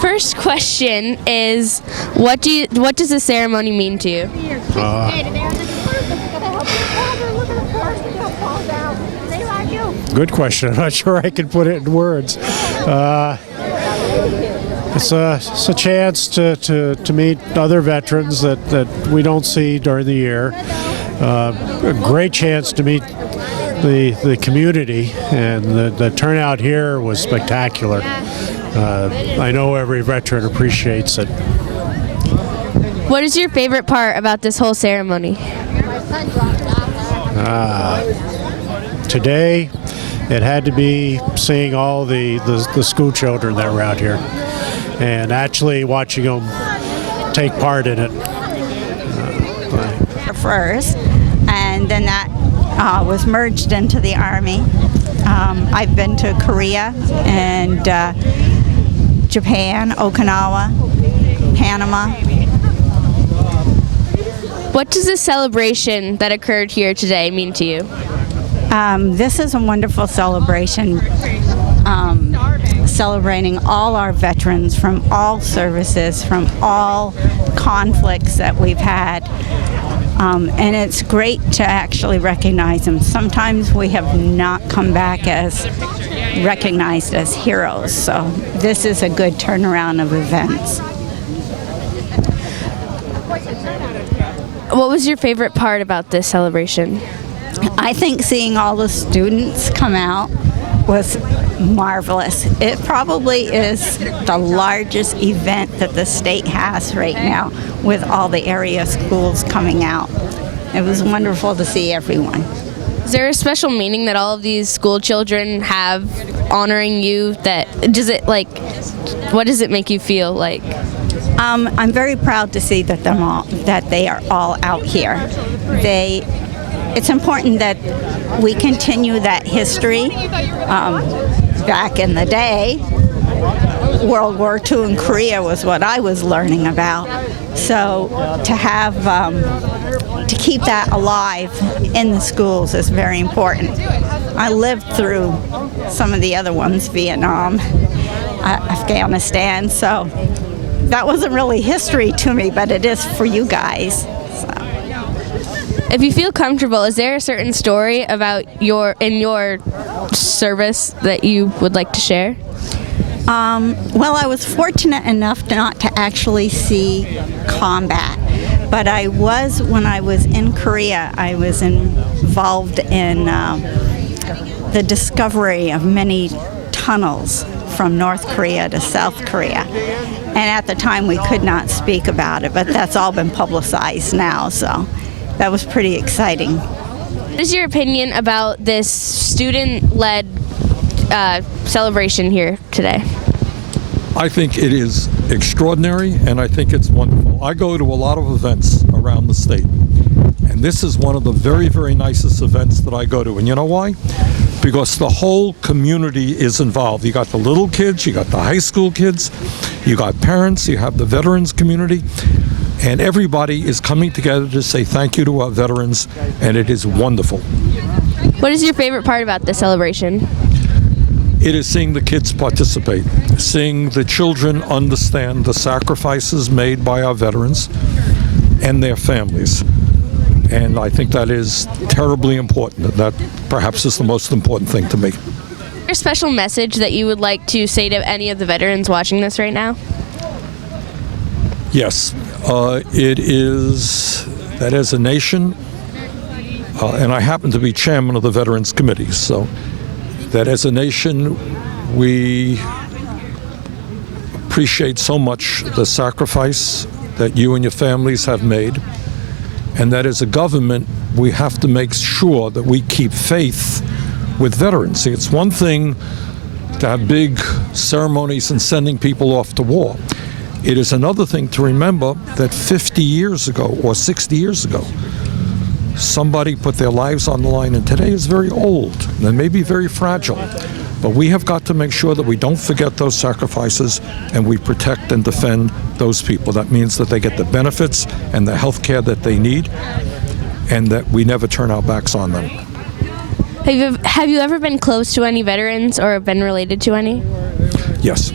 first question is, what does the ceremony mean to you? Good question. I'm not sure I can put it in words. It's a chance to meet other veterans that we don't see during the year. A great chance to meet the community, and the turnout here was spectacular. I know every veteran appreciates it. What is your favorite part about this whole ceremony? Today, it had to be seeing all the school children that were out here and actually watching them take part in it. First, and then that was merged into the Army. I've been to Korea and Japan, Okinawa, Panama. What does the celebration that occurred here today mean to you? This is a wonderful celebration, celebrating all our veterans from all services, from all conflicts that we've had. And it's great to actually recognize them. Sometimes we have not come back as recognized as heroes, so this is a good turnaround of events. What was your favorite part about this celebration? I think seeing all the students come out was marvelous. It probably is the largest event that the state has right now, with all the area schools coming out. It was wonderful to see everyone. Is there a special meaning that all of these school children have honoring you? What does it make you feel like? I'm very proud to see that they are all out here. It's important that we continue that history. Back in the day, World War II and Korea was what I was learning about. So to keep that alive in the schools is very important. I lived through some of the other ones, Vietnam, Afghanistan, so that wasn't really history to me, but it is for you guys. So. If you feel comfortable, is there a certain story about your service that you would like to share? Well, I was fortunate enough not to actually see combat, but when I was in Korea, I was involved in the discovery of many tunnels from North Korea to South Korea. And at the time, we could not speak about it, but that's all been publicized now, so that was pretty exciting. What is your opinion about this student-led celebration here today? I think it is extraordinary, and I think it's wonderful. I go to a lot of events around the state, and this is one of the very, very nicest events that I go to. And you know why? Because the whole community is involved. You got the little kids, you got the high school kids, you got parents, you have the veterans community, and everybody is coming together to say thank you to our veterans, and it is wonderful. What is your favorite part about this celebration? It is seeing the kids participate, seeing the children understand the sacrifices made by our veterans and their families. And I think that is terribly important. That perhaps is the most important thing to me. Is there a special message that you would like to say to any of the veterans watching this right now? Yes, it is that as a nation, and I happen to be chairman of the Veterans Committee, so that as a nation we appreciate so much the sacrifice that you and your families have made, and that as a government we have to make sure that we keep faith with veterans. See, it's one thing to have big ceremonies and sending people off to war. It is another thing to remember that 50 years ago or 60 years ago, somebody put their lives on the line, and today is very old and maybe very fragile. But we have got to make sure that we don't forget those sacrifices and we protect and defend those people. That means that they get the benefits and the health care that they need, and that we never turn our backs on them. Have you ever been close to any veterans or been related to any? Yes.